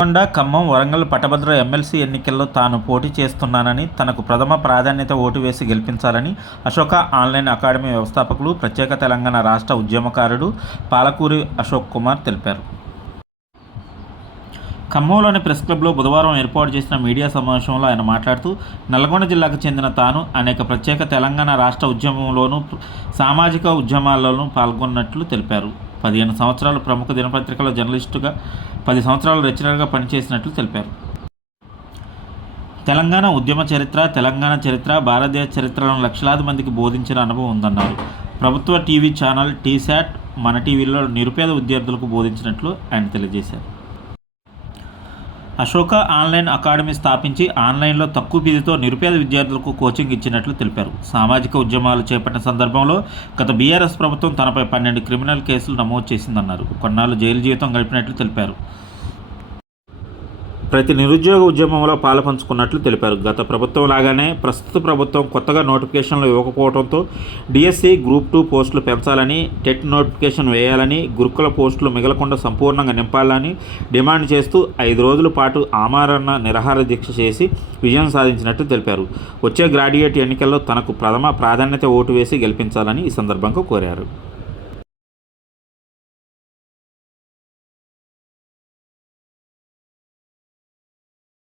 నల్గొండ, ఖమ్మం, వరంగల్ పట్టభద్రుల ఎమ్మెల్సీ ఎన్నికల్లో తాను పోటీ చేస్తున్నానని, తనకు ప్రథమ ప్రాధాన్యత ఓటు వేసి గెలిపించాలని అశోక ఆన్లైన్ అకాడమీ వ్యవస్థాపకులు, ప్రత్యేక తెలంగాణ రాష్ట్ర ఉద్యమకారుడు పాలకూరి అశోక్ కుమార్ తెలిపారు. ఖమ్మంలోని ప్రెస్ క్లబ్లో బుధవారం ఏర్పాటు చేసిన మీడియా సమావేశంలో ఆయన మాట్లాడుతూ, నల్గొండ జిల్లాకు చెందిన తాను అనేక ప్రత్యేక తెలంగాణ రాష్ట్ర ఉద్యమంలోనూ, సామాజిక ఉద్యమాల్లోనూ పాల్గొన్నట్లు తెలిపారు. 15 సంవత్సరాలు ప్రముఖ దినపత్రికలో జర్నలిస్టుగా, 10 సంవత్సరాలు లెక్చరర్గా పనిచేసినట్లు తెలిపారు. తెలంగాణ ఉద్యమ చరిత్ర, తెలంగాణ చరిత్ర, భారతదేశ చరిత్రలను లక్షలాది మందికి బోధించిన అనుభవం ఉందన్నారు. ప్రభుత్వ టీవీ ఛానల్ టీశాట్, మన టీవీలో నిరుపేద విద్యార్థులకు బోధించినట్లు ఆయన తెలియజేశారు. అశోక ఆన్లైన్ అకాడమీ స్థాపించి ఆన్లైన్లో తక్కువ ఫీజుతో నిరుపేద విద్యార్థులకు కోచింగ్ ఇచ్చినట్లు తెలిపారు. సామాజిక ఉద్యమాలు చేపట్టిన సందర్భంలో గత బీఆర్ఎస్ ప్రభుత్వం తనపై 12 క్రిమినల్ కేసులు నమోదు చేసిందన్నారు. కొన్నాళ్ళు జైలు జీవితం గడిపినట్లు తెలిపారు. ప్రతి నిరుద్యోగ ఉద్యమంలో పాలుపంచుకున్నట్లు తెలిపారు. గత ప్రభుత్వం లాగానే ప్రస్తుత ప్రభుత్వం కొత్తగా నోటిఫికేషన్లు ఇవ్వకపోవడంతో డిఎస్సి, గ్రూప్ 2 పోస్టులు పెంచాలని, టెట్ నోటిఫికేషన్ వేయాలని, గురుకుల పోస్టులు మిగలకుండా సంపూర్ణంగా నింపాలని డిమాండ్ చేస్తూ 5 రోజుల పాటు ఆమరణ నిరాహార దీక్ష చేసి విజయం సాధించినట్లు తెలిపారు. వచ్చే గ్రాడ్యుయేట్ ఎన్నికల్లో తనకు ప్రథమ ప్రాధాన్యత ఓటు వేసి గెలిపించాలని ఈ సందర్భంగా కోరారు.